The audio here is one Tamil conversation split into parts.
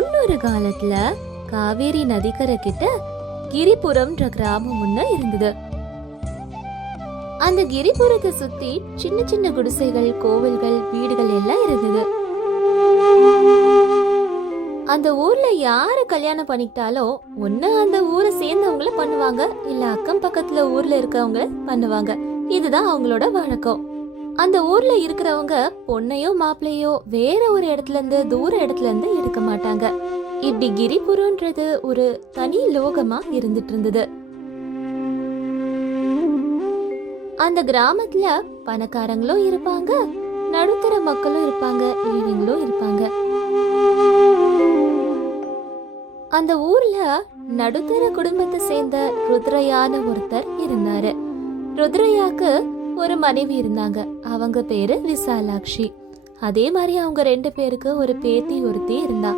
முன்னொரு காலத்துல காவேரி நதிக்கரை கிட்ட கிரிபுரம்ன்ற கிராமம் ஒண்ணு இருந்தது. அந்த கிரிபுரத்தை சுத்தி சின்ன சின்ன குடிசைகள், கோவில்கள், வீடுகள் எல்லாம் இருந்தது. அந்த ஊர்ல யாரு கல்யாணம் பண்ணிக்கிட்டாலும் ஒண்ணு அந்த ஊரை சேர்ந்தவங்கள பண்ணுவாங்க, இல்ல அக்கம் பக்கத்துல ஊர்ல இருக்கவங்க பண்ணுவாங்க. இதுதான் அவங்களோட வழக்கம். அந்த ஊர்ல இருக்கிறவங்க பொண்ணையோ மாப்பிள்ளையோ வேற ஒரு இடத்துல இருந்து, தூர இடத்துல இருந்து எடுக்க மாட்டாங்க. இப்படி கிரிபுரம்ன்றது ஒரு தனி லோகமா இருந்துட்டு இருந்தது. அந்த கிராமத்துல பணக்காரங்களும் இருப்பாங்க, நடுத்தர மக்களும் இருப்பாங்க, ஏழைங்களும் இருப்பாங்க. அந்த ஊர்ல நடுத்தர குடும்பத்தை சேர்ந்த ருத்ரையான ஒருத்தர் இருந்தாரு. ருத்ரையாக்கு ஒரு மனைவி இருந்தாங்க. அவங்க பேரு விசாலாட்சி. அதே மாதிரி அவங்க 2 பேருக்கு ஒரு பேத்தி ஒருத்தி இருந்தா.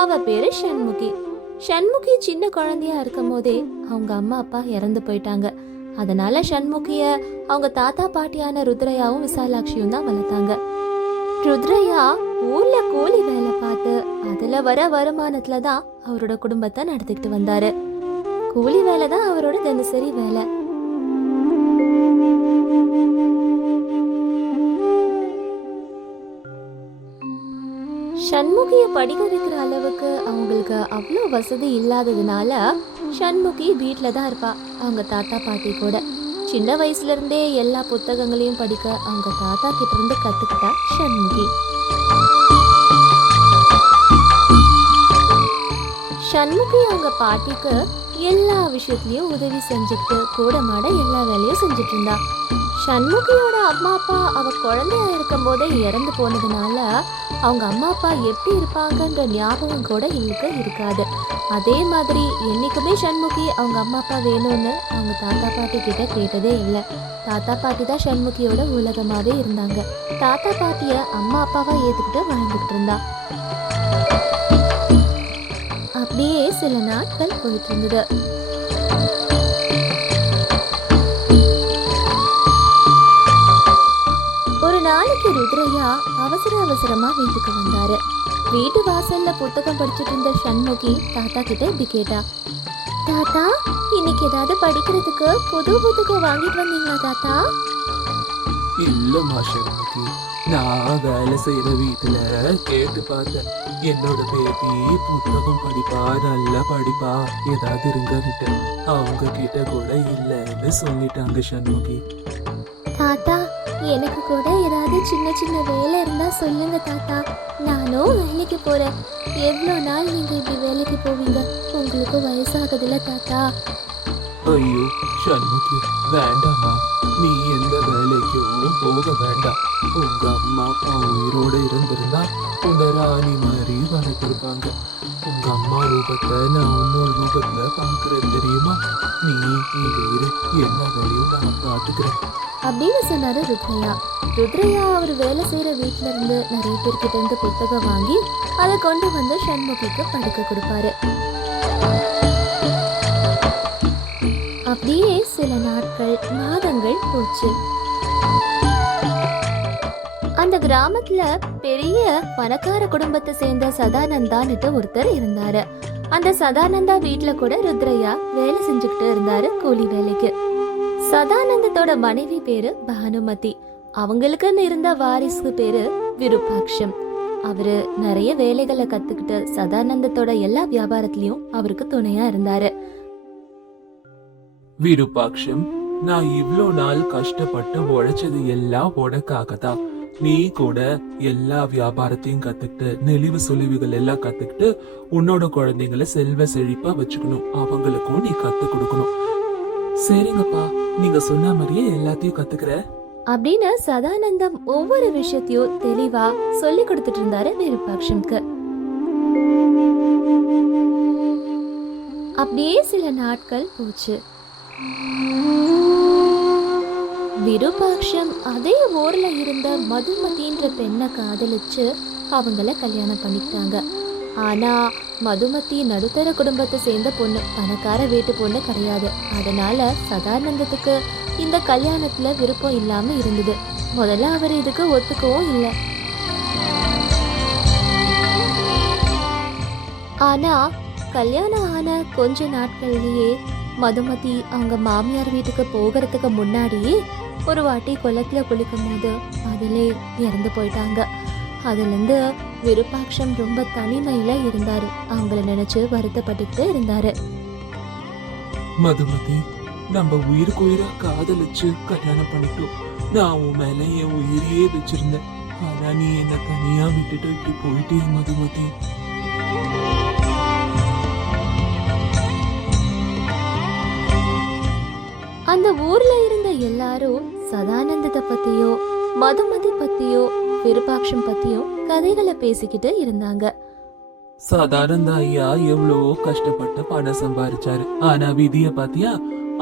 அவ பேரு சண்முகி. சண்முகி சின்ன குழந்தையா இருக்கும் போதே அவங்க அம்மா அப்பா இறந்து போயிட்டாங்க. அதனால சண்முகிய அவங்க தாத்தா பாட்டியான ருத்ரையாவும் விசாலாட்சியும் தான் வளர்த்தாங்க. ருத்ரையா ஊர்ல கூலி வேலை பார்த்து அதுல வர வருமானத்துல தான் அவரோட குடும்பத்தை நடத்திக்கிட்டு வந்தாரு. கூலி வேலை தான் அவரோட தினசரி வேலை. சண்முகிய படிக்க வைக்கிற அளவுக்கு அவங்களுக்கு அவ்வளோ வசதி இல்லாததுனால சண்முகி வீட்டில தான் இருப்பா அவங்க தாத்தா பாட்டி கூட. சின்ன வயசுல இருந்தே எல்லா புத்தகங்களையும் படிக்க அவங்க தாத்தா கிட்ட இருந்து கத்துக்கிட்டா சண்முகி. சண்முகி அவங்க பாட்டிக்கு எல்லா விஷயத்திலயும் உதவி செஞ்சுக்கிட்டு கூட மாட எல்லா வேலையும் செஞ்சுட்டு இருந்தா. சண்முகியோட அம்மா அப்பா அவ குழந்தையா இருக்கும் போதே இறந்து போனதுனால அவங்க அம்மா அப்பா எப்படி இருப்பாங்கன்ற ஞாபகம் கூட இவளுக்கு இருக்காது. அதே மாதிரி என்னைக்குமே சண்முகி அவங்க அம்மா அப்பா வேணும்னு அவங்க தாத்தா பாட்டி கிட்ட கேட்டதே இல்லை. தாத்தா பாட்டி தான் சண்முகியோட உலகமாவே இருந்தாங்க. தாத்தா பாட்டிய அம்மா அப்பாவா ஏத்துக்கிட்டு வாழ்ந்துகிட்டு இருந்தா. அப்படியே சில நாட்கள் போயிட்டு இருந்தது. ஒரு நாளைக்கு ருத்ரையா அவசரமா வீட்டுக்கு வந்தாரு. வீட்டு வாசல்ல புத்தகம் படிச்சுட்டு இருந்த சண்முகி தாத்தா கிட்ட இப்படி கேட்டா, தாத்தா இன்னைக்கு ஏதாவது படிக்கிறதுக்கு புது புத்தகம் வாங்கிட்டு வந்தீங்களா தாத்தா? இல்லம்மா சண்முகி, நான் வேலை செய்யற வீட்டுல கேட்டு பார்த்தேன். என்னோட பேத்தி புத்தகம் படிப்பா, நல்லா படிப்பா, ஏதாவது இருங்கன்னு அவங்க கிட்ட கூட இல்லைன்னு சொல்லிட்டாங்க சண்முகி. தாத்தா எனக்கு கூட ஏதாவது சின்ன சின்ன வேலை இருந்தா சொல்லுங்க தாத்தா, நானும் வேலைக்கு போறேன். எவ்வளோ நாள் நீங்க இப்படி வேலைக்கு போவீங்க? உங்களுக்கு வயசாகுதுல தாத்தா. ஐயோ சண்முகி, வேண்டாமா, நீ எந்த வேலைக்கும் போக வேண்டாம். உங்க அம்மா அப்பா உயிரோட இருந்திருந்தா உன்னை ராணி மாதிரி வளர்த்திருப்பாங்க. உங்க அம்மா ரூபத்தை நான் இன்னொரு ரூபத்துல பாக்குறேன் தெரியுமா? நீ இங்க இரு, என்ன வேலையும் நான் பாத்துக்கிறேன் அப்படின்னு சொன்னாரு ருத்ரையா. ருத்ரையா அவர் வேலை செய்யற வீட்டுல இருந்து நிறைய பேர்கிட்ட இருந்து புத்தகம் வாங்கி அதை கொண்டு வந்து சண்முகிக்கு படிக்க கொடுப்பாரு. அப்படியே சில நாட்கள், மாதங்கள் போச்சு. அந்த கிராமத்துல பெரிய பணக்கார குடும்பத்தை சேர்ந்த சதானந்தான்னுட்டு ஒருத்தர் இருந்தாரு. அந்த சதானந்தா வீட்டுல கூட ருத்ரையா வேலை செஞ்சுக்கிட்டு இருந்தாரு, கூலி வேலைக்கு. சதானந்தத்தோட மனைவி பேரு பானுமதி. அவங்களுக்குன்னு இருந்த வாரிசு பேரு விருபாக்ஷம். அவரு நிறைய வேலைகளை கத்துக்கிட்டு சதானந்தத்தோட எல்லா வியாபாரத்திலயும் அவருக்கு துணையா இருந்தாரு. விருபாக்ஷம், நான் இவ்ளோ நாள் கஷ்டப்பட்டு உழைச்சது எல்லாம் உனக்காக தான். நீ கூட எல்லா வியாபாரத்தையும் கத்துக்கிட்டு, நெளிவு சுழிவுகள் எல்லாம் கத்துக்கிட்டு உன்னோட குழந்தைங்களை செல்வ செழிப்பா வச்சுக்கணும். அவங்களுக்கும் நீ கத்து கொடுக்கணும். சரிங்கப்பா, நீங்க சொன்ன மாதிரியே எல்லாத்தையும் கத்துக்கிற அப்படின்னு சதானந்தம் ஒவ்வொரு விஷயத்தையும் தெளிவா சொல்லி கொடுத்துட்டு இருந்தாரு விருபாக்ஷம்க்கு. அப்படியே சில நாட்கள் போச்சு. விருபாக்ஷம் அதே ஊர்ல இருந்த மதுமதின்ற பெண்ணை காதலிச்சு அவங்கள கல்யாணம் பண்ணிக்கிட்டாங்க. ஆனா மதுமதி நடுத்தர குடும்பத்தை சேர்ந்த பொண்ணு, பணக்கார வீட்டு பொண்ணு கிடையாது. அதனால சதானந்தத்துக்கு இந்த கல்யாணத்துல விருப்பம் இல்லாம இருந்தது. முதல்ல அவர் இதுக்கு ஒத்துக்கவும் இல்லை. ஆனா கல்யாணம் ஆன கொஞ்ச நாட்கள்லயே மதுமதி அவங்க மாமியார் வீட்டுக்கு போகிறதுக்கு முன்னாடியே ஒரு வாட்டி குளத்துல குளிக்கும் போது அதிலே இறந்து போயிட்டாங்க. அதுல இருந்து விருப்பாட்சம் ரொம்ப தனிமையில இருந்தாரு. அவங்கள நினைச்சு வருத்தப்பட்டுட்டு இருந்தாரு. மதுமதி, நம்ம உயிருக்கு உயிரா காதலிச்சு கல்யாணம் பண்ணிட்டோம். நான் உன் மேல என் உயிரையே வச்சிருந்தேன். ஆனா நீ என்ன தனியா விட்டுட்டு இப்படி போயிட்டே மதுமதி. அந்த ஊர்ல இருந்த எல்லாரும் சதானந்தத்தை பத்தியோ மதுமதி பத்தியோ விருப்பாட்சம் பத்தியோ கதைகளை பேசிக்கிட்டு இருந்தாங்க. சதானந்த ஐயா எவ்வளோ கஷ்டப்பட்டு பணம் சம்பாரிச்சாரு. ஆனா விதிய பாத்தியா,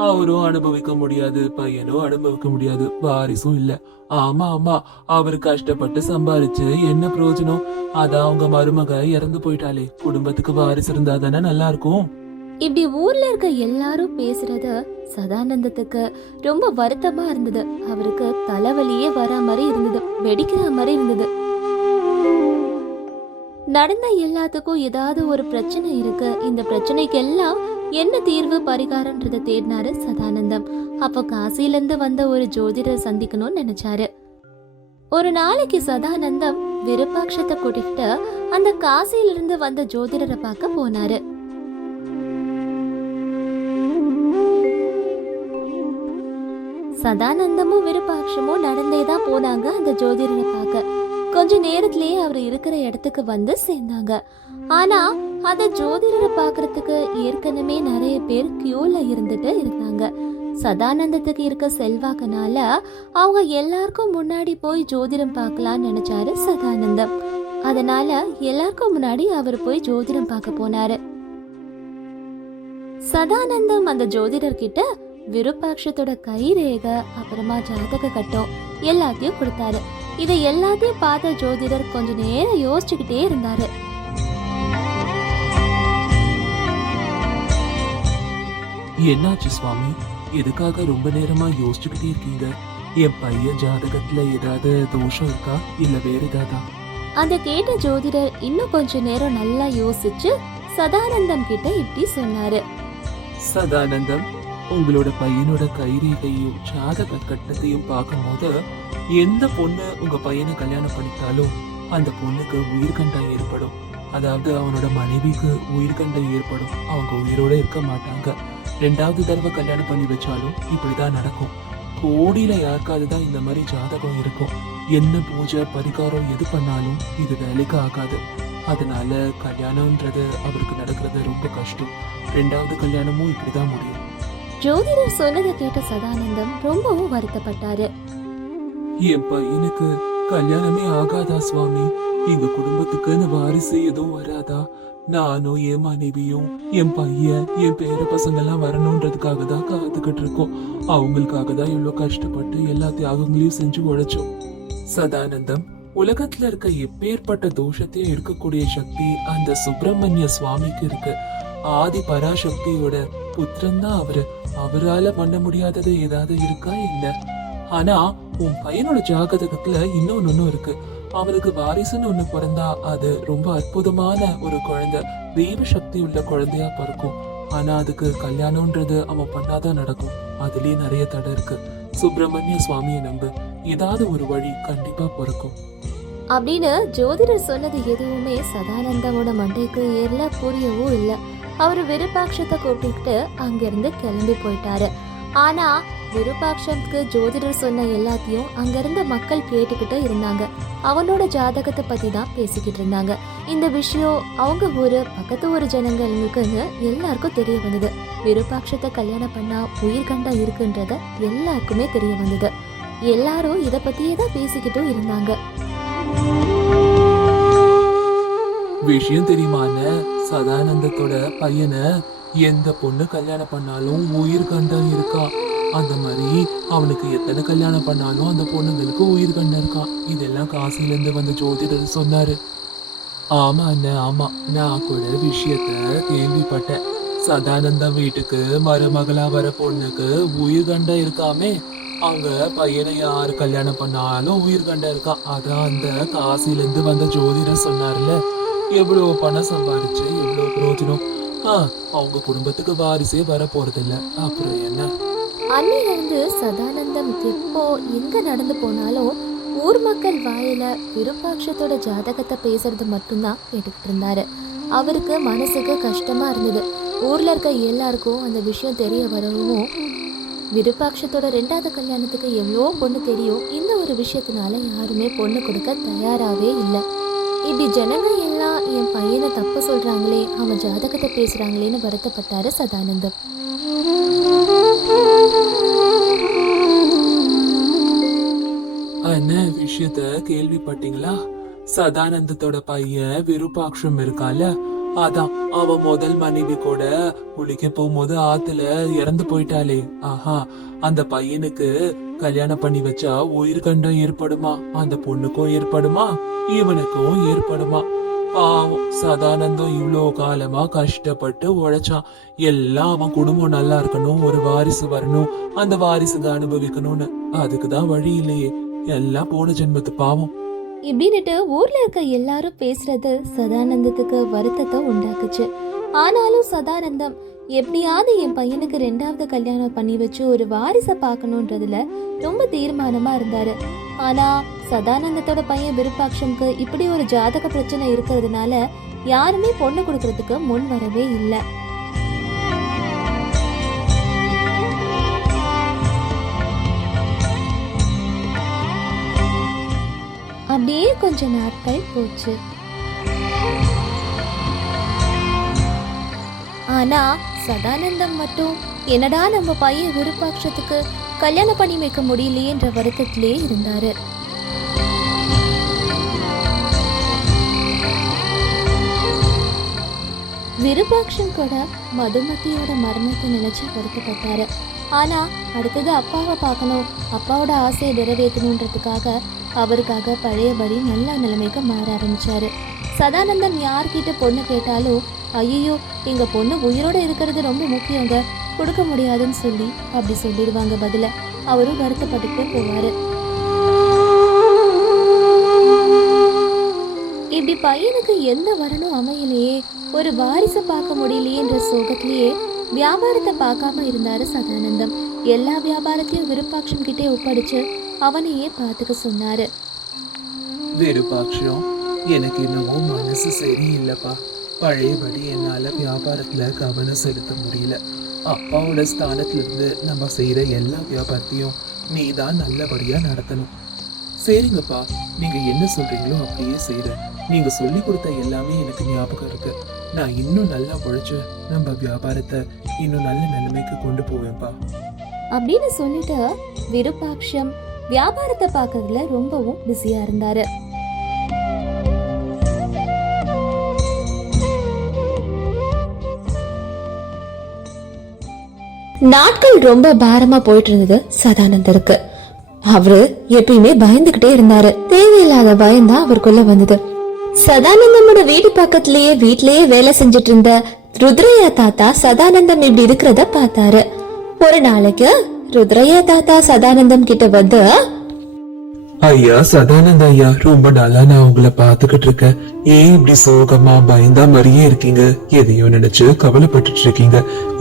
அவரும் அனுபவிக்க முடியாது, பையனும் அனுபவிக்க முடியாது, வாரிசும் இல்ல. ஆமா ஆமா, அவரு கஷ்டப்பட்டு சம்பாரிச்சு என்ன பிரயோஜனம்? அதான் அவங்க மருமக இறந்து போயிட்டாலே. குடும்பத்துக்கு வாரிசு இருந்தா தானே நல்லா இருக்கும். இப்படி ஊர்ல இருக்க எல்லாரும் பேசுறது சதானந்தத்துக்கு ரொம்ப வருத்தமா இருந்தது. அவருக்கு தலைவலியே வர மாதிரி இருந்தது, வெடிக்கிற மாதிரி இருந்தது. நடந்த எல்லாத்துக்கும் ஏதாவது ஒரு பிரச்சனை இருக்கு, இந்த பிரச்சனைக்கு எல்லாம் என்ன தீர்வு பரிகாரம்ன்றத தேடினாரு சதானந்தம். அப்ப காசில இருந்து வந்த ஒரு ஜோதிடர் சந்திக்கணும்னு நினைச்சாரு. ஒரு நாளைக்கு சதானந்தம் விருப்பாட்சத்தை கூட்டிக்கிட்டு அந்த காசில இருந்து வந்த ஜோதிடரை பார்க்க போனாரு. சதானந்தமும் விருப்பாட்சமும் நடந்தேதான் போனாங்க அந்த ஜோதிடரை பார்க்க. கொஞ்ச நேரத்திலேயே அவர் இருக்கிற இடத்துக்கு வந்து சேர்ந்தாங்க. ஆனா அந்த ஜோதிடரை பார்க்கறதுக்கு ஏற்கனவே நிறைய பேர் கியூல இருந்துட்டு இருந்தாங்க. சதானந்தத்துக்கு இருக்க செல்வாக்குனால அவங்க எல்லாருக்கும் முன்னாடி போய் ஜோதிடம் பார்க்கலாம்னு நினைச்சாரு சதானந்தம். அதனால எல்லாருக்கும் முன்னாடி அவர் போய் ஜோதிடம் பார்க்க போனாரு. சதானந்தம் அந்த ஜோதிடர் கிட்ட விருப்பாட்சத்தோட கைரேக அப்புறமா ஜாதக கட்டம் எல்லாத்தையும் கொடுத்தாரு. இதை எல்லாத்தையும் பார்த்த ஜோதிடர் கொஞ்ச நேரம் யோசிச்சுக்கிட்டே இருந்தாரு. என்னாச்சு சுவாமி, எதுக்காக ரொம்ப நேரமா யோசிச்சுக்கிட்டே இருக்கீங்க? என் பையன் ஜாதகத்துல ஏதாவது தோஷம் இருக்கா இல்ல வேற ஏதாதா? அந்த கேட்ட ஜோதிடர் இன்னும் கொஞ்ச நேரம் நல்லா யோசிச்சு சதானந்தம் கிட்ட இப்படி சொன்னாரு. சதானந்தம், உங்களோட பையனோட கைரேகையும் ஜாதக கட்டத்தையும் பார்க்கும்போது எந்த பொண்ணு உங்க பையனை கல்யாணம் பண்ணிட்டாலும் அந்த பொண்ணுக்கு உயிர்கண்டம் ஏற்படும். அதாவது அவனோட மனைவிக்கு உயிர்கண்டம் ஏற்படும். அவங்க உயிரோட இருக்க மாட்டாங்க. 2வது தடவை கல்யாணம் பண்ணி வச்சாலும் இப்படிதான் நடக்கும். கோடியில யாருக்காதுதான் இந்த மாதிரி ஜாதகம் இருக்கும். என்ன பூஜை பரிகாரம் எது பண்ணாலும் இது வேலைக்கு ஆகாது. அதனால கல்யாணம்ன்றது அவருக்கு நடக்கிறது ரொம்ப கஷ்டம். 2வது கல்யாணமும் இப்படிதான் முடியும். ஜோதிடர் சொன்னதை கேட்ட சதானந்தம் ரொம்பவும் வருத்தப்பட்டாரு. என் பையனுக்கு கல்யாணமே ஆகாதா சுவாமி? எங்க குடும்பத்துக்குன்னு வாரிசு எதுவும் வராதா? நானும் என் மனைவியும் என் பையன் என் பேர பசங்க எல்லாம் வரணும்ன்றதுக்காக தான் காத்துக்கிட்டு இருக்கோம். அவங்களுக்காக தான் எவ்வளவு கஷ்டப்பட்டு எல்லா தியாகங்களையும் செஞ்சு உழைச்சோம். சதானந்தம், உலகத்துல இருக்க எப்பேற்பட்ட தோஷத்தையும் எடுக்கக்கூடிய சக்தி அந்த சுப்பிரமணிய சுவாமிக்கு இருக்கு. ஆதி பராசக்தியோட புத்திரன் தான் அவரு. அவரால பண்ண முடியாதது ஏதாவது இருக்கா? இல்ல. ஆனா உன் பையனோட ஜாதகத்துல இன்னொன்னு இருக்கு. அவனுக்கு வாரிசுன்னு ஒண்ணு பிறந்தா அது ரொம்ப அற்புதமான ஒரு குழந்தை, தெய்வ சக்தி உள்ள குழந்தையா பிறக்கும். ஆனா அதுக்கு கல்யாணம்ன்றது அவன் பண்ணாதான் நடக்கும். அதுலயே நிறைய தடை இருக்கு. சுப்பிரமணிய சுவாமியை நம்பு, ஏதாவது ஒரு வழி கண்டிப்பா பிறக்கும் அப்படின்னு ஜோதிடர் சொன்னது எதுவுமே சதானந்தமோட மண்டைக்கு ஏறல, புரியவும் இல்ல. அவரு விருப்பாட்சத்தை கூப்பிட்டு அங்கிருந்து கிளம்பி போயிட்டாரு. ஆனா விருப்பாட்சத்துக்கு ஜோதிடர் சொன்ன எல்லாத்தையும் அங்கிருந்த மக்கள் கேட்டுக்கிட்டு இருந்தாங்க. அவனோட ஜாதகத்தை பத்தி தான் பேசிக்கிட்டு இருந்தாங்க. இந்த விஷயம் அவங்க ஊரு பக்கத்து ஊரு ஜனங்களுக்குன்னு எல்லாருக்கும் தெரிய வந்தது. விருப்பாட்சத்தை கல்யாணம் பண்ணா உயிர்கண்டம் இருக்குன்றத எல்லாருக்குமே தெரிய வந்தது. எல்லாரும் இத பத்தியே தான் பேசிக்கிட்டும் இருந்தாங்க. விஷயம் தெரியுமான சதானந்தத்தோட பையனை எந்த பொண்ணு கல்யாணம் பண்ணாலும் உயிர்கண்டம் இருக்கா. அந்த மாதிரி அவனுக்கு எத்தனை கல்யாணம் பண்ணாலும் அந்த பொண்ணுங்களுக்கு உயிர்கண்டம் இருக்கான். இதெல்லாம் காசில இருந்து வந்த ஜோதிடர் சொன்னாரு. ஆமா அண்ணன், ஆமா, நான் கூட விஷயத்த கேள்விப்பட்டேன். சதானந்தம் வீட்டுக்கு மருமகளா வர பொண்ணுக்கு உயிர்கண்டம் இருக்காமே. அவங்க பையனை யாரு கல்யாணம் பண்ணாலும் உயிர்கண்டம் இருக்கான். அதான் அந்த காசில இருந்து வந்த ஜோதிடர் சொன்னார்ல. எவ்வளவு பணம் சம்பாரிச்சு எவ்வளவு பிரயோஜனம். அவங்க குடும்பத்துக்கு வாரிசே வர போறதில்ல, அப்புறம் என்ன? அன்னையிலிருந்து சதானந்தம் எப்போ எங்க நடந்து போனாலும் ஊர் மக்கள் வாயில விருப்பாட்சத்தோட ஜாதகத்தை பேசுறது மட்டும்தான் கேட்டுக்கிட்டு இருந்தாரு. அவருக்கு மனசுக்கு கஷ்டமா இருந்தது. ஊர்ல இருக்க எல்லாருக்கும் அந்த விஷயம் தெரிய வரவும் விருப்பாட்சத்தோட 2வது கல்யாணத்துக்கு எவ்வளோ பொண்ணு தெரியும், இந்த ஒரு விஷயத்தினால யாருமே பொண்ணு கொடுக்க தயாராகவே இல்லை. இப்படி ஜனங்க எல்லாம் என் பையனை தப்பு சொல்றாங்களே, அவன் ஜாதகத்தை பேசுறாங்களேன்னு வருத்தப்பட்டாரு சதானந்தம். என்ன விஷயத்த கேள்விப்பட்டீங்களா? சதானந்தத்தோட பையன் விருப்பாட்சம் இருக்கால, அதான் அவ முதல் மனைவி கூட குளிக்க போகும்போது ஆத்துல இறந்து போயிட்டாளே. அந்த பையனுக்கு கல்யாணம் பண்ணி வச்சா உயிர்கண்டம் ஏற்படுமா, அந்த பொண்ணுக்கும் ஏற்படுமா, இவனுக்கும் ஏற்படுமா. பாவம் சதானந்தம் இவ்வளோ காலமா கஷ்டப்பட்டு உழைச்சான். எல்லாம் அவன் குடும்பம் நல்லா இருக்கணும், ஒரு வாரிசு வரணும், அந்த வாரிசுங்க அனுபவிக்கணும்னு. அதுக்குதான் வழி இல்லையே, எல்லாம் போன ஜென்மத்து பாவம். இப்படின்னுட்டு ஊர்ல இருக்க எல்லாரும் பேசுறது சதானந்தத்துக்கு வருத்தத்தை உண்டாக்குச்சு. ஆனாலும் சதானந்தம் எப்படியாவது என் பையனுக்கு 2வது கல்யாணம் பண்ணி வச்சு ஒரு வாரிசை பார்க்கணுன்றதுல ரொம்ப தீர்மானமா இருந்தாரு. ஆனா சதானந்தத்தோட பையன் விருப்பாட்சம்க்கு இப்படி ஒரு ஜாதக பிரச்சனை இருக்கிறதுனால யாருமே பொண்ணு கொடுக்கறதுக்கு முன் வரவே இல்லை. அப்படியே கொஞ்ச நாட்கள் போச்சு. ஆனா சதானந்தம் மட்டும் என்னடா நம்ம பையன் விருப்பாட்சத்துக்கு கல்யாணம் பண்ணி வைக்க முடியலையேன்ற வருத்தத்திலே இருந்தாரு. விருப்பாட்சம் கூட மதுமதியோட மரணத்தை நினைச்சு வருத்தப்பட்டாரு. ஆனா அடுத்தது அப்பாவை பார்க்கணும், அப்பாவோட ஆசையை நிறைவேற்றணுன்றதுக்காக அவருக்காக பழையபடி நல்ல நிலைமைக்கு மாற ஆரம்பிச்சாரு. சதானந்தம் யார்கிட்ட பொண்ணு கேட்டாலும் ஐயோ எங்க பொண்ணு உயிரோட இருக்கிறது ரொம்ப முக்கியங்க, கொடுக்க முடியாதுன்னு சொல்லி அப்படி சொல்லிடுவாங்க பதில. அவரும் வருத்தப்பட்டுட்டே போவாரு. இப்படி பையனுக்கு எந்த வரணும் அமையலையே, ஒரு வாரிசை பார்க்க முடியலையேன்ற சோகத்திலேயே வியாபாரத்தை பார்க்காம இருந்தாரு சதானந்தம். எல்லா வியாபாரத்தையும் விருப்பாட்சம் கிட்டே ஒப்படைச்சு அவனையே பார்த்துக்க சொன்னாரு. விருப்பாட்சம், எனக்கு என்னவோ மனசு சரியில்லைப்பா. பழையபடி என்னால வியாபாரத்துல கவனம் செலுத்த முடியல. அப்பாவோட ஸ்தானத்துல இருந்து நம்ம செய்யற எல்லா வியாபாரத்தையும் நீ தான் நல்லபடியா நடத்தணும். சரிங்கப்பா, நீங்க என்ன சொல்றீங்களோ அப்படியே செய்யறேன். நீங்க சொல்லி கொடுத்த எல்லாமே எனக்கு ஞாபகம் இருக்கு. நான் இன்னும் நல்லா உழைச்சு நம்ம வியாபாரத்தை இன்னும் நல்ல நிலைமைக்கு கொண்டு போவேன்ப்பா அப்படின்னு சொல்லிட்டு விருப்பாட்சம் வியாபாரத்தை பார்க்கறதுல ரொம்பவும் பிஸியா இருந்தாரு. நாட்கள் ரொம்ப பாரமா போயிட்டு இருந்தது சதானந்தருக்கு. அவரு எப்பயுமே பயந்துகிட்டே இருந்தாரு. தேவையில்லாத பயம்தான் அவருக்குள்ள வந்தது. சதானந்தமோட வீடு பக்கத்திலேயே வீட்லயே வேலை செஞ்சுட்டு இருந்த ருத்ரையா தாத்தா சதானந்தம் இப்படி இருக்கிறத பார்த்தாரு. ஒரு நாளைக்கு ருத்ரையா தாத்தா சதானந்தம் கிட்ட வந்து, ஐயா சதானந்த ஐயா, ரொம்ப நாளா நான் உங்களை பாத்துக்கிட்டு இருக்கேன். ஏன் இப்படி சோகமா பயந்தா மாதிரியே இருக்கீங்க? எதையோ நினைச்சு கவலைப்பட்டுட்டு இருக்கீங்க.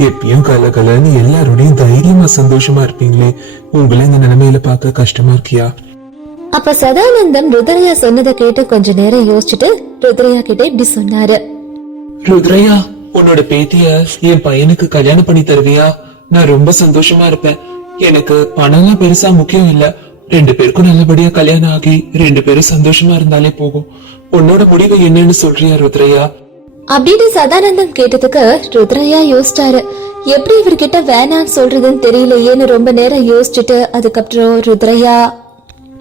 எப்பயும் கலகலன்னு எல்லாரோடையும் தைரியமா சந்தோஷமா இருப்பீங்களே, உங்களை இந்த நிலைமையில பார்க்க கஷ்டமா இருக்கியா? அப்ப சதானந்தம் ருத்ரையா சொன்னதை கேட்டு கொஞ்ச நேரம் யோசிச்சுட்டு ருத்ரையா கிட்ட இப்படி சொன்னாரு. ருத்ரையா, உன்னோட பேத்திய என் பையனுக்கு கல்யாணம் பண்ணி தருவியா? நான் ரொம்ப சந்தோஷமா இருப்பேன். எனக்கு பணம்லாம் பெருசா முக்கியம் இல்ல. 2 பேருக்கும் நல்லபடியா கல்யாணம் ஆகி 2 பேரும் சந்தோஷமா இருந்தாலே போகும். உன்னோட முடிவு என்னன்னு சொல்றியா ருத்ரையா? அப்படின்னு சதானந்தம் கேட்டதுக்கு ருத்ரையா யோசிச்சாரு. எப்படி இவர்கிட்ட வேணான்னு சொல்றதுன்னு தெரியலையேன்னு ரொம்ப நேரம் யோசிச்சுட்டு அதுக்கப்புறம் ருத்ரையா,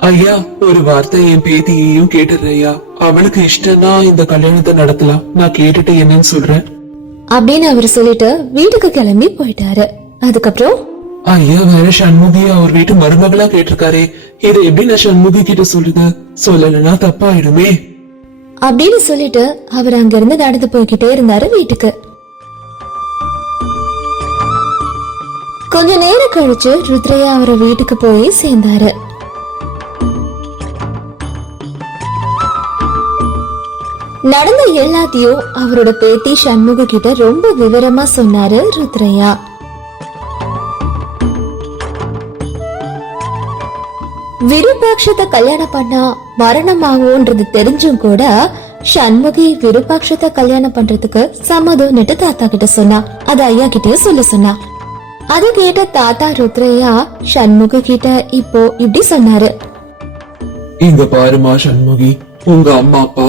ஐயா ஒரு வார்த்தை என் பேத்தியையும் கேட்டுறையா. அவளுக்கு இஷ்டம்னா இந்த கல்யாணத்தை நடத்தலாம். நான் கேட்டுட்டு என்னன்னு சொல்றேன் அப்படின்னு அவர் சொல்லிட்டு வீட்டுக்கு கிளம்பி போயிட்டாரு. அதுக்கப்புறம் ஐயா வேற சண்முகிய அவர் வீட்டு மருமகளா கேட்டிருக்காரே, இதை எப்படி நான் சண்முகி கிட்ட சொல்லுது? சொல்லலன்னா தப்பாயிடுமே அப்படின்னு சொல்லிட்டு அவர் அங்கிருந்து நடந்து போய்கிட்டே இருந்தாரு வீட்டுக்கு. கொஞ்ச நேரம் கழிச்சு ருத்ரையா அவர் வீட்டுக்கு போய் சேர்ந்தாரு. நடந்த எல்லாத்தையும் அவரோட பேத்தி சண்முக கிட்ட ரொம்ப விவரமா சொன்னாரு ருத்ரையா. விருப்பாட்சத்தை கல்யாணம் பண்ணா மரணமாகும்ன்றது தெரிஞ்சும் கூட சண்முகி விருப்பாட்சத்தை கல்யாணம் பண்றதுக்கு சம்மதம்னுட்டு தாத்தா கிட்ட சொன்னா. அது ஐயா கிட்டயும் சொன்னா. அது கேட்ட தாத்தா ருத்ரையா சண்முக கிட்ட இப்போ இப்படி சொன்னாரு. இங்க பாருமா சண்முகி, உங்க அம்மா அப்பா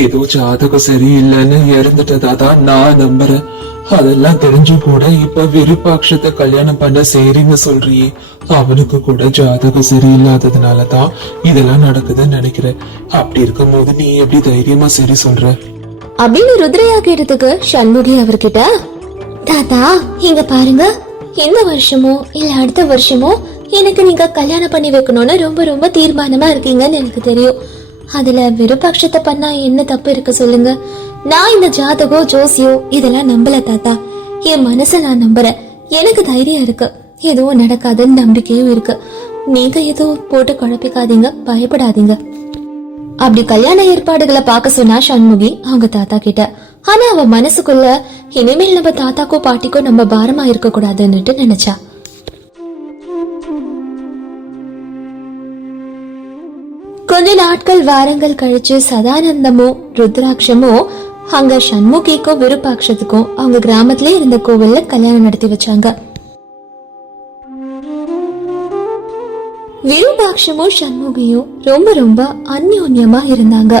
ஏதோ ஜாதகம் சரியில்லைன்னு இறந்துட்டதா தான் நான் நம்புறேன். அதெல்லாம் தெரிஞ்சும் கூட இப்ப விருப்பாட்சத்தை கல்யாணம் பண்ண சரின்னு சொல்றியே, அவனுக்கு கூட ஜாதகம் சரியில்லாததுனாலதான் இதெல்லாம் நடக்குதுன்னு நினைக்கிறேன். அப்படி இருக்கும் போது நீ எப்படி தைரியமா சரி சொல்ற அப்படின்னு ருத்ரையா கேட்டதுக்கு சண்முகி அவர்கிட்ட, தாத்தா இங்க பாருங்க, இந்த வருஷமோ இல்ல அடுத்த வருஷமோ எனக்கு நீங்க கல்யாணம் பண்ணி வைக்கணும்னு ரொம்ப ரொம்ப தீர்மானமா இருக்கீங்கன்னு எனக்கு தெரியும். அதுல விருப்பாட்சத்தை பண்ணா என்ன தப்பு இருக்கு சொல்லுங்க? நான் இந்த ஜாதகோ ஜோசியோ இதெல்லாம் நம்பல தாத்தா. என் மனச நான் நம்புறேன். எனக்கு தைரியம் இருக்கு, எதுவும் நடக்காதுன்னு நம்பிக்கையும் இருக்கு. நீங்க எதுவும் போட்டு குழப்பிக்காதீங்க, பயப்படாதீங்க. அப்படி கல்யாண ஏற்பாடுகளை பார்க்க சொன்னா சண்முகி அவங்க தாத்தா கிட்ட. ஆனா அவ மனசுக்குள்ள இனிமேல் நம்ம தாத்தாக்கோ பாட்டிக்கோ நம்ம பாரமா இருக்க கூடாதுன்னுட்டு நினைச்சா. கொஞ்ச நாட்கள் வாரங்கள் கழிச்சு சதானந்தமும் ருத்ராட்சமும் அங்க சண்முகிக்கும் விருப்பாட்சத்துக்கும் அவங்க கிராமத்திலே இருந்த கோவில்ல கல்யாணம் நடத்தி வச்சாங்க. விருப்பாட்சமும் சண்முகியும் ரொம்ப ரொம்ப அந்யோன்யமா இருந்தாங்க.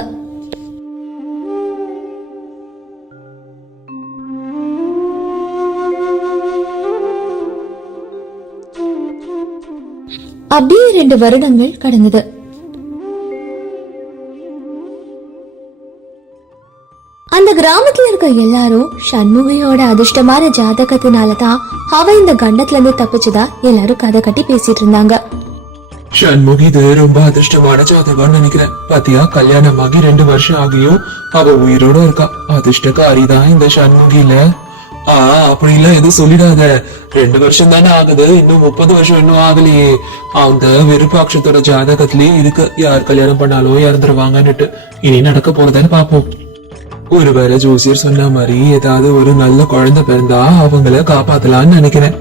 அப்படியே 2 வருடங்கள் கடந்தது. அந்த கிராமத்துல இருக்க எல்லாரும் சண்முகியோட அதிர்ஷ்டமான ஜாதகத்தினாலதான் அவ இந்த கண்டத்துல இருந்து தப்பிச்சதா எல்லாரும் கதை கட்டி பேசிட்டு இருந்தாங்க. சண்முகி இது ரொம்ப அதிர்ஷ்டமான ஜாதகம்னு நினைக்கிறேன். பாத்தியா, கல்யாணமாகி 2 வருஷம் ஆகியும் அவ உயிரோட இருக்கா. அதிர்ஷ்டக்காரிதான் இந்த சண்முகில. அப்படி இல்ல எதுவும் சொல்லிடாத. 2 வருஷம் தானே ஆகுது, இன்னும் 30 வருஷம் இன்னும் ஆகலையே. அந்த விருப்பாட்சத்தோட ஜாதகத்திலேயே இருக்கு யார் கல்யாணம் பண்ணாலும் இறந்துருவாங்கன்னுட்டு. இனி நடக்க போறதான்னு பாப்போம். ஒருவேளை ஜோசியர் சொன்ன மாதிரி ஏதாவது ஒரு நல்ல குழந்தை பிறந்தா அவங்கள காப்பாத்தலாம்னு நினைக்கிறேன்.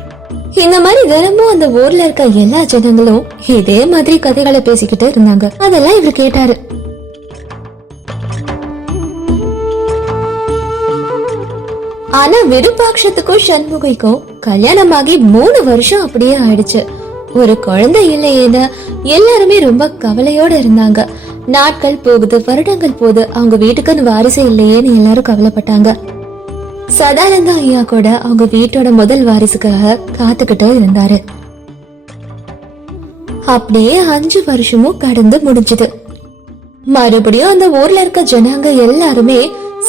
இந்த மாதிரி தினமும் அந்த ஊர்ல இருக்க எல்லா ஜனங்களும் இதே மாதிரி கதைகளை பேசிக்கிட்டு இருந்தாங்க. அதெல்லாம் இவர் கேட்டாரு. ஆனா விருப்பாட்சத்துக்கும் சண்முகிக்கும் கல்யாணமாகி 3 வருஷம் அப்படியே ஆயிடுச்சு. ஒரு குழந்தை இல்லையேன்னு எல்லாருமே ரொம்ப கவலையோட இருந்தாங்க. நாட்கள் போகுது, வருடங்கள் போகுது, அவங்க வீட்டுக்குன்னு வாரிசு இல்லையேன்னு எல்லாரும் கவலைப்பட்டாங்க. சதானந்த ஐயா கூட அவங்க வீட்டோட முதல் வாரிசுக்காக காத்துக்கிட்டு இருந்தாரு. அப்படியே 5 வருஷமும் கடந்து முடிஞ்சது. மறுபடியும் அந்த ஊர்ல இருக்க ஜனங்க எல்லாருமே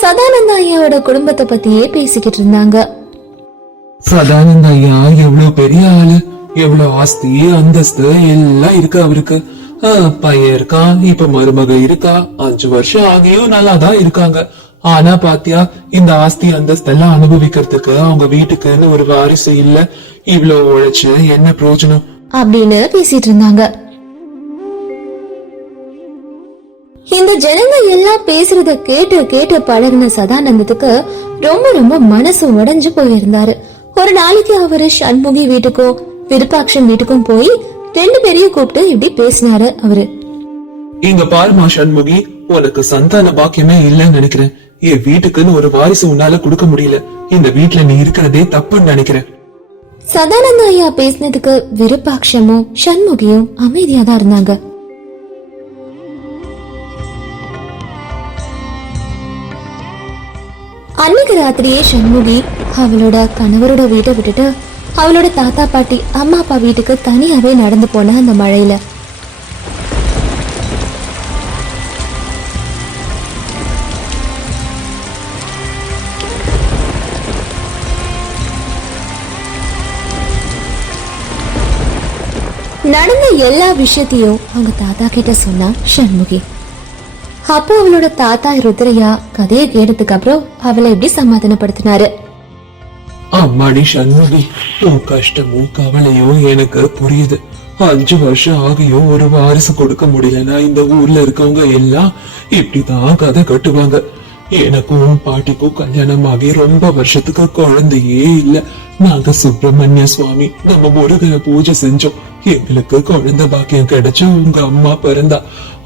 சதானந்த ஐயாவோட குடும்பத்தை பத்தியே பேசிக்கிட்டு இருந்தாங்க. சதானந்த ஐயா எவ்வளவு பெரிய ஆளு, எவ்வளவு ஆஸ்தி அந்தஸ்து எல்லாம் இருக்கு அவருக்கு. பையன் இருக்கான், இப்ப மருமக இருக்கா. 5 வருஷம் ஆகியும் நல்லாதான் இருக்காங்க. ஆனா பாத்தியா, இந்த ஆஸ்தி அந்தஸ்தெல்லாம் அனுபவிக்கிறதுக்கு அவங்க வீட்டுக்குன்னு ஒரு வாரிசு இல்ல. இவ்வளவு உழைச்சு என்ன பிரயோஜனம் அப்படின்னு பேசிட்டு இருந்தாங்க. இந்த ஜனங்க எல்லாம் பேசுறத கேட்டு கேட்டு பழகின சதானந்தத்துக்கு ரொம்ப ரொம்ப மனசு உடைஞ்சு போயிருந்தாரு. ஒரு நாளைக்கு அவரு சண்முகி வீட்டுக்கும் விருப்பாட்சம் வீட்டுக்கும் போய் 2 பேரையும் கூப்பிட்டு இப்படி பேசினாரு அவரு. இங்க பாருமா சண்முகி, உனக்கு சந்தான பாக்கியமே இல்லன்னு நினைக்கிறேன். என் வீட்டுக்குன்னு ஒரு வாரிசு உன்னால கொடுக்க முடியல. இந்த வீட்டுல நீ இருக்கிறதே தப்புன்னு நினைக்கிறேன். சதானந்த ஐயா பேசினதுக்கு விருப்பாட்சமும் சண்முகியும் அமைதியாதான் இருந்தாங்க. அன்னைக்கு ராத்திரியே சண்முகி அவளோட கணவரோட வீட்டை விட்டுட்டு அவளோட தாத்தா பாட்டி அம்மா அப்பா வீட்டுக்கு தனியாவே நடந்து போன அந்த மழையில. நடந்த எல்லா விஷயத்தையும் அவங்க தாத்தா கிட்ட சொன்னா சண்முகி. அப்போ அவளோட தாத்தா ருத்ரையா கதையை கேட்டதுக்கு அப்புறம் அவளை எப்படி சமாதானப்படுத்தினாரு. அம்மாடி சண்முகி, உன் கஷ்டமும் கவலையும் எனக்கு புரியுது. 5 வருஷம் ஆகியும் ஒரு வாரிசு கொடுக்க முடியலன்னா இந்த ஊர்ல இருக்கவங்க எல்லாம் இப்படிதான் கதை கட்டுவாங்க. எனக்கும் பாட்டிக்கும் கல்யாணம் ஆகி ரொம்ப வருஷத்துக்கு குழந்தையே இல்ல. நாங்க சுப்பிரமணிய சுவாமி நம்ம முருகனை பூஜை செஞ்சோம். எங்களுக்கு குழந்தை பாக்கியம் கிடைச்சு உங்க அம்மா பிறந்தா.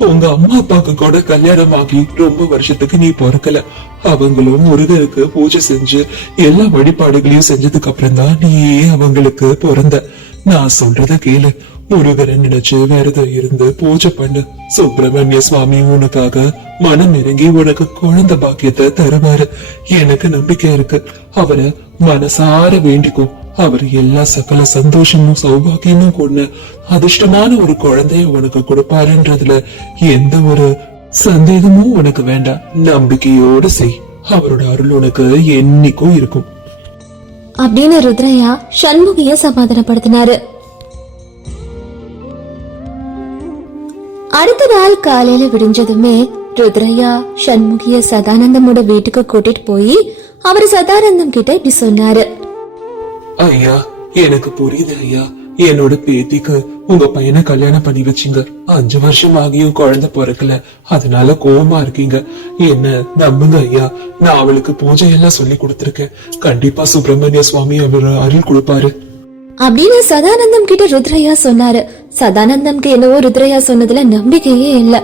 உங்க அம்மா அப்பாக்கு கூட கல்யாணம் ஆகி ரொம்ப வருஷத்துக்கு நீ பிறக்கல. அவங்களும் முருகனுக்கு பூஜை செஞ்சு எல்லா வழிபாடுகளையும் செஞ்சதுக்கு அப்புறம் தான் நீயே அவங்களுக்கு பிறந்த. நான் சொல்றத கேளு. முருகனை நினைச்சு விரதம் இருந்து பூஜை பண்ணு. சுப்பிரமணிய சுவாமி உனக்காக மனம் இறங்கி உனக்கு குழந்தை பாக்கியத்தை தருவாரு. எனக்கு நம்பிக்கை இருக்கு. அவரை மனசார வேண்டிக்கும். அவர் எல்லா சகல சந்தோஷமும் சௌபாகியமும் கொண்டு அதிர்ஷ்டமான ஒரு குழந்தைய உனக்கு கொடுப்பாருன்றதுல எந்த ஒரு சந்தேகமும் உனக்கு வேண்டாம். நம்பிக்கையோடு செய். அவரோட அருள் உனக்கு என்னைக்கும் இருக்கும் அப்படின்னு ருத்ரையா சண்முகிய சமாதானப்படுத்தினாரு. அடுத்த நாள் காலையில விடிஞ்சதுமே ருத்ரையா சண்முகிய சதானந்தமோட வீட்டுக்கு கூட்டிட்டு போய் அவர் சதானந்தம் கிட்ட இப்படி சொன்னாரு. ஐயா, எனக்கு புரியுது ஐயா. என்னோட பேத்திக்கு உங்க பையனை கல்யாணம் பண்ணி வச்சீங்க. 5 வருஷம் ஆகியும் குழந்தை பிறக்கல. அதனால கோவமா இருக்கீங்க. என்ன நம்புங்க ஐயா, நான் அவளுக்கு பூஜை எல்லாம் சொல்லி கொடுத்திருக்கேன். கண்டிப்பா சுப்பிரமணிய சுவாமி அவர் அருள் கொடுப்பாரு அப்படின்னு சதானந்தம் கிட்ட ருத்ரையா சொன்னாரு. சதானந்தம்க்கு என்னவோ ருத்ரையா சொன்னதுல நம்பிக்கையே இல்ல.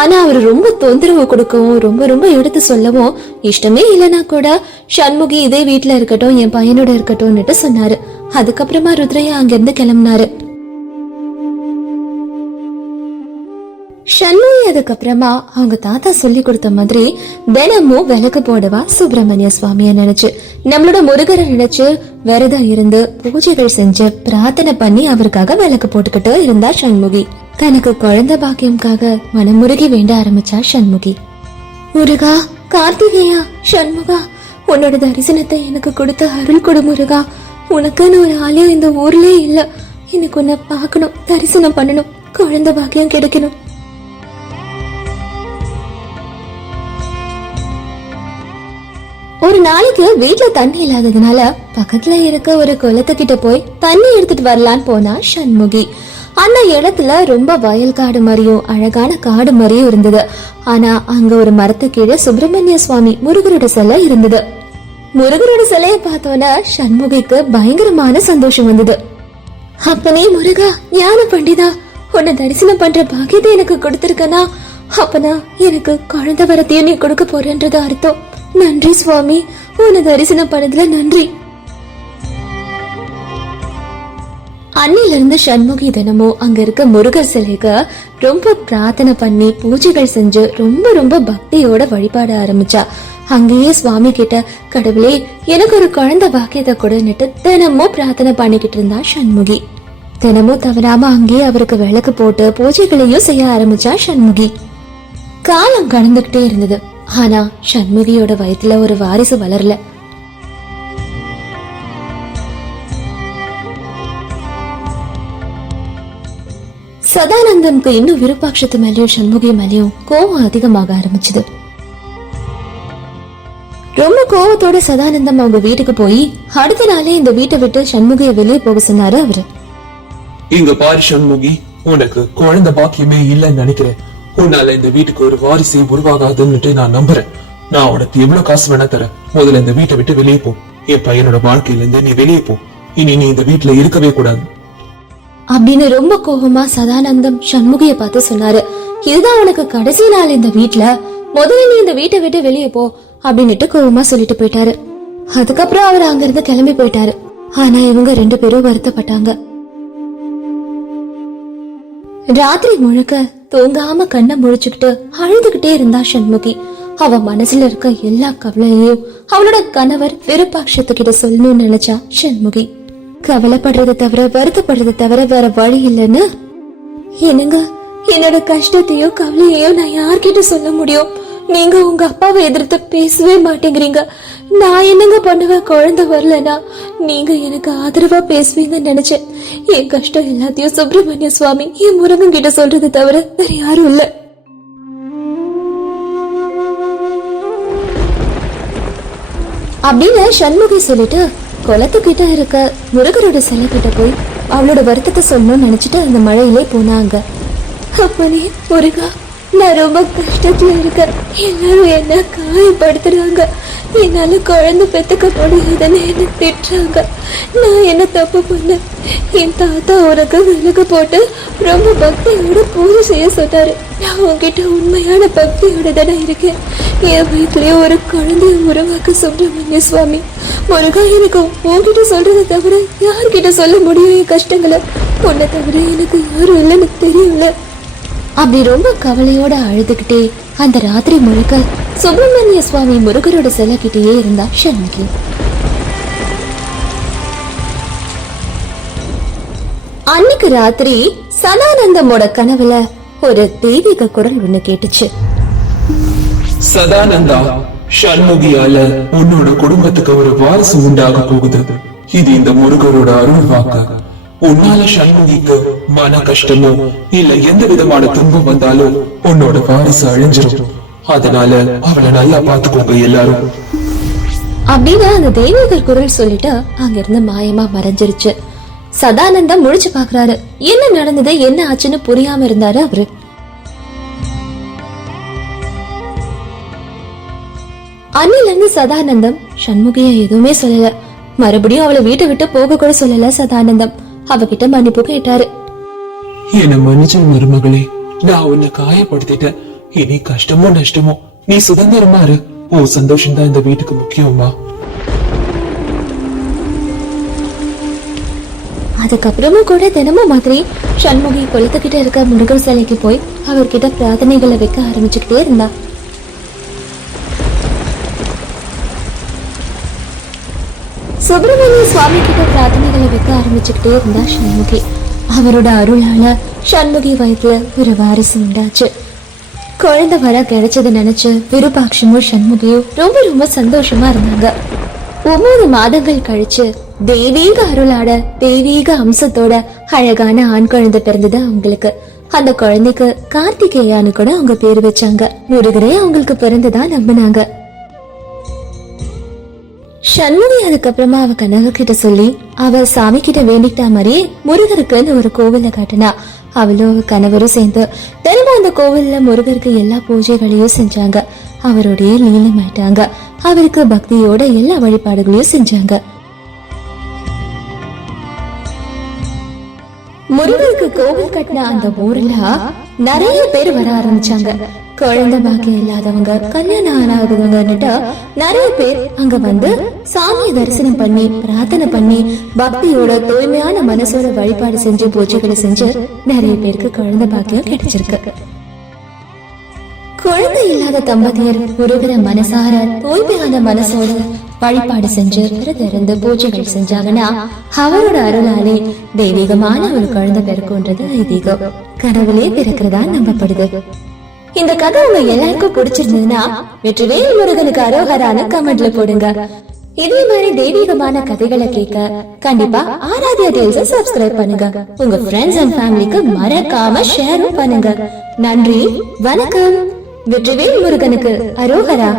ஆனா அவரு ரொம்ப தொந்தரவு கொடுக்கவும் ரொம்ப ரொம்ப எடுத்து சொல்லவும் இஷ்டமே இல்லைன்னா கூட சண்முகி இதே வீட்டுல இருக்கட்டும், என் பையனோட இருக்கட்டும்னுட்டு சொன்னாரு. அதுக்கப்புறமா ருத்ரையா அங்கிருந்து கிளம்பினாரு. சண்முகி அதுக்கப்புறமா அவங்க தாத்தா சொல்லி கொடுத்த மாதிரி தினமும் விளக்கு போடுவா சுப்பிரமணிய சுவாமிய நினைச்சு. நம்மளோட முருகரை நினைச்சு விரதம் இருந்து பூஜைகள் செஞ்சு பிரார்த்தனை பண்ணி அவருக்காக விளக்கு போட்டுக்கிட்டு இருந்தா சண்முகி. தனக்கு குழந்தை பாக்கியம்காக மனமுருகி வேண்ட ஆரம்பிச்சா சண்முகி. முருகா, கார்த்திகேயா, சண்முகா, உன்னோட தரிசனத்தை எனக்கு கொடுத்த அருள் கொடு முருகா. உனக்குன்னு ஒரு ஆலயம் இந்த ஊர்லயே இல்ல. எனக்கு உன்னை பார்க்கணும், தரிசனம் பண்ணணும், குழந்தை பாக்கியம் கிடைக்கணும். ஒரு நாளைக்கு வீட்டுல தண்ணி இல்லாததுனால பக்கத்துல இருக்க ஒரு குளத்துக்கிட்ட போய் தண்ணி எடுத்துட்டு வரலான்னு போனா சண்முகி. அந்த இடத்துல ரொம்ப வயல் காடு மாதிரியும் அழகான காடு மாதிரியும் இருந்தது. ஆனா அங்க ஒரு மரத்து கீழே சுப்பிரமணிய சுவாமி முருகரோட சிலை இருந்தது. முருகரோட சிலையை பார்த்தோன்னா சண்முகிக்கு பயங்கரமான சந்தோஷம் வந்தது. அப்பனே முருகா, ஞான பண்டிதா, உன்னை தரிசனம் பண்ற பாக்கியத்தை எனக்கு கொடுத்திருக்கனா? அப்பனா எனக்கு குழந்தை வரத்தையும் நீ கொடுக்க போறேன்றது அர்த்தம். நன்றி சுவாமி, உன்னை தரிசனம் பண்ணதுல நன்றி. அன்னில இருந்து சண்முகி தினமும் அங்க இருக்க முருகர் சிலைக்கு ரொம்ப பிரார்த்தனை பண்ணி பூஜைகள் செஞ்சு ரொம்ப ரொம்ப பக்தியோட வழிபாட ஆரம்பிச்சா. அங்கேயே சுவாமி கிட்ட, கடவுளே எனக்கு ஒரு குழந்தை பாக்கியத்தை கொடுன்னுட்டு தினமும் பிரார்த்தனை பண்ணிக்கிட்டு இருந்தா சண்முகி. தினமும் தவறாம அங்கேயே அவருக்கு விளக்கு போட்டு பூஜைகளையும் செய்ய ஆரம்பிச்சா சண்முகி. காலம் கடந்துகிட்டே இருந்தது. ஆனா சண்முகியோட வயித்துல ஒரு வாரிசு வளரல. சதானந்தனுக்கு இன்னும் விருப்பாட்சத்து மேலயும் சண்முகி மேலயும் கோவம் அதிகமாக ஆரம்பிச்சது. ரொம்ப கோவத்தோட சதானந்தம் அவங்க வீட்டுக்கு போய் அடுத்த நாளே இந்த வீட்டை விட்டு சண்முகிய வெளியே போக சொன்னாரு அவரு. இங்க பாரு சண்முகி, உனக்கு குழந்தை பாக்கியமே இல்லைன்னு நினைக்கிறேன். உன்னால இந்த வீட்டுக்கு ஒரு வாரிசை உருவாகாதுன்னுட்டு நான் நம்புறேன். நான் உனக்கு எவ்வளவு காசு வேணா தரேன். முதல்ல இந்த வீட்டை விட்டு வெளியே போ. என் பையனோட வாழ்க்கையில இருந்து நீ வெளியே போ. இனி நீ இந்த வீட்டுல இருக்கவே கூடாது அப்படின்னு ரொம்ப கோபமா சதானந்தம் சண்முகிய பார்த்து சொன்னாரு. இதுதான் உனக்கு கடைசி நாள் இந்த வீட்டுல, முதல்ல நீ இந்த வீட்டை விட்டு வெளியே போ அப்படின்னுட்டு கோபமா சொல்லிட்டு போயிட்டாரு. அதுக்கப்புறம் அவர் அங்க இருந்து கிளம்பி போயிட்டாரு. ஆனா இவங்க 2 பேரும் வருத்தப்பட்டாங்க. ராத்திரி முழுக்க தூங்காம கண்ணை முழிச்சுக்கிட்டு அழுதுகிட்டே இருந்தா சண்முகி. அவ மனசுல இருக்க எல்லா கவலையையும் அவளோட கணவர் விருப்பாட்சத்துக்கிட்ட சொல்லணும்னு நினைச்சா சண்முகி. கவலைப்படுறதை தவிர வருத்தப்படுறதை தவிர வேற வழி இல்லைன்னு, என்னங்க, என்னோட கஷ்டத்தையும் கவலையையும் நான் யார்கிட்ட சொல்ல முடியும்? நீங்க உங்க அப்பாவை எதிர்த்து பேசவே மாட்டேங்கிறீங்க. நான் என்னங்க பண்ணுவேன்? குழந்தை வரலனா நீங்க எனக்கு ஆதரவா பேசுவீங்கன்னு நினைச்சேன். என் கஷ்டம் எல்லாத்தையும் சுப்பிரமணிய சுவாமி என் முருகன் கிட்ட சொல்றது தவிர வேற யாரும் இல்ல. அப்படின்னு சண்முகி சொல்லிட்டு குளத்துக்கிட்ட இருக்க முருகரோட சிலை கிட்ட போய் அவளோட வருத்தத்தை சொல்லணும்னு நினைச்சிட்டு அந்த மழையிலே போனாங்க. அப்பனே முருகா, நான் ரொம்ப கஷ்டத்துல இருக்கேன். எல்லாரும் என்ன காயப்படுத்துறாங்க. என்னால குழந்தை பெத்துக்க முடியாதுன்னு என்ன திட்டுறாங்க. நான் என்ன தப்பு பண்ணேன்? என் தாத்தா உனக்கு விலகு போட்டு ரொம்ப பக்தியோட பூஜை செய்ய சொன்னாரு. நான் உன்கிட்ட உண்மையான பக்தியோட தானே இருக்கேன். என் வீட்லயே ஒரு குழந்தைய உருவாக்க சுப்பிரமணிய சுவாமி முருகா, எனக்கு உன்கிட்ட சொல்றதை தவிர யார்கிட்ட சொல்ல முடியும் என் கஷ்டங்களை? உன்னை தவிர எனக்கு யாரும் இல்லைன்னு தெரியல. அப்படி ரொம்ப கவலையோட அழுதுகிட்டே அந்த ராத்திரி முழுக்க சுப்பிரமணிய சுவாமி முருகரோட செல்லக்கிட்டேயே இருந்தா சண்முகி. அன்னைக்கு ராத்திரி சதானந்தமோட கனவுல ஒரு தெய்வீக குரல் ஒண்ணு கேட்டுச்சு. சதானந்தா, சண்முகியால உன்னோட குடும்பத்துக்கு ஒரு வாரிசு உண்டாக போகுது. இது இந்த முருகரோட அருள் வாக்கு. உன்னால சண்முகிக்கு மன கஷ்டமோ இல்ல எந்த விதமான துன்பம் வந்தாலும் உன்னோட வாரிசு அழிஞ்சிரும். அதனால அவளை நல்லா பாத்துக்கோங்க எல்லாரும் அப்படின்னு அந்த தெய்வீக குரல் சொல்லிட்டு அங்க இருந்து மாயமா மறைஞ்சிருச்சு. சதானந்தம் முழிச்சு பாக்குறாரு. என்ன நடந்தது, என்ன ஆச்சுன்னு புரியாம இருந்தாரு அவரு. அன்னில இருந்து சதானந்தம் சண்முகிய எதுவுமே சொல்லல. மறுபடியும் அவளை வீட்டை விட்டு போக கூட சொல்லல சதானந்தம். அவகிட்ட மன்னிப்பு கேட்டாரு. என்ன மன்னிச்சு மருமகளே, நான் உன்னை காயப்படுத்திட்டேன். இனி கஷ்டமோ நஷ்டமோ நீ சுதந்திரமா இரு. உன் சந்தோஷம் தான் இந்த வீட்டுக்கு முக்கியமா. அதுக்கப்புறமும் கூட தினமும் மாதிரி சண்முகி கொளுத்துக்கிட்ட இருக்க முருகர் சிலைக்கு போய் அவர்கிட்ட பிரார்த்தனைகளை வைக்க ஆரம்பிச்சுக்கிட்டே இருந்தா. சுப்பிரமணிய சுவாமி கிட்ட பிரார்த்தனைகளை வைக்க ஆரம்பிச்சுக்கிட்டே இருந்தா சண்முகி. அவரோட அருளால சண்முகி வயிற்றுல ஒரு வாரிசு உண்டாச்சு. குழந்தை வர கிடைச்சதை நினைச்சு விருபாட்சமும் சண்முகியும் ரொம்ப ரொம்ப சந்தோஷமா இருந்தாங்க. 9 மாதங்கள் கழிச்சு தெய்வீக அருளாட தெய்வீக அம்சத்தோட அழகான ஆண் குழந்தை பிறந்தது அவங்களுக்கு. அந்த குழந்தைக்கு கார்த்திகேயான்னு கூட அவங்க பேரு வச்சாங்க. முருகரே அவங்களுக்கு பிறந்ததா நம்பினாங்க. சண்முகி அதுக்கப்புறமா அவ கனவு கிட்ட சொல்லி அவ சாமி கிட்ட வேண்டிக்கிட்ட மாதிரியே முருகருக்குன்னு ஒரு கோவில காட்டினா. அவளும் கணவரும் சேர்ந்து தினமும் அந்த கோவில்ல முருகருக்கு எல்லா பூஜைகளையும் செஞ்சாங்க. அவருடைய லீலமாயிட்டாங்க. அவருக்கு பக்தியோட எல்லா வழிபாடுகளையும் செஞ்சாங்க. முருகருக்கு கோவில் கட்டின அந்த ஊர்ல நிறைய பேர் வர ஆரம்பிச்சாங்க. குழந்தை பாக்கியம் இல்லாதவங்க, கல்யாணம் ஆனாதவங்கன்னுட்டு நிறைய பேர் அங்க வந்து சாமியை தரிசனம் பண்ணி பிரார்த்தனை பண்ணி பக்தியோட தூய்மையான மனசோட வழிபாடு செஞ்சு பூஜைகளை செஞ்சு நிறைய பேருக்கு குழந்தை பாக்கியம் கிடைச்சிருக்கு. குழந்தை இல்லாத தம்பதியர் முருகர மனசார தூய்மையான மனசோட வழிபாடு செஞ்சு இருந்து பூஜைகள் செஞ்சாங்கன்னா அவரோட அருளாலே தெய்வீகமான ஒரு குழந்தை பிறக்கும்ன்றது ஐதீகம். கடவுளே பிறக்கிறதா நம்பப்படுது. இந்த கதை உங்க எல்லாருக்கும் பிடிச்சிருந்ததுன்னா வெற்றிவேல் முருகனுக்கு அரோகரான கமெண்ட்ல போடுங்க. இதே மாதிரி தெய்வீகமான கதைகளை கேட்க கண்டிப்பா ஆராத்யா டேல்ஸை சப்ஸ்கிரைப் பண்ணுங்க. உங்க ஃப்ரெண்ட்ஸ் அண்ட் ஃபேமிலிக்கு மறக்காம ஷேரும் பண்ணுங்க. நன்றி, வணக்கம். வெற்றிவேல் முருகனுக்கு அரோகரா.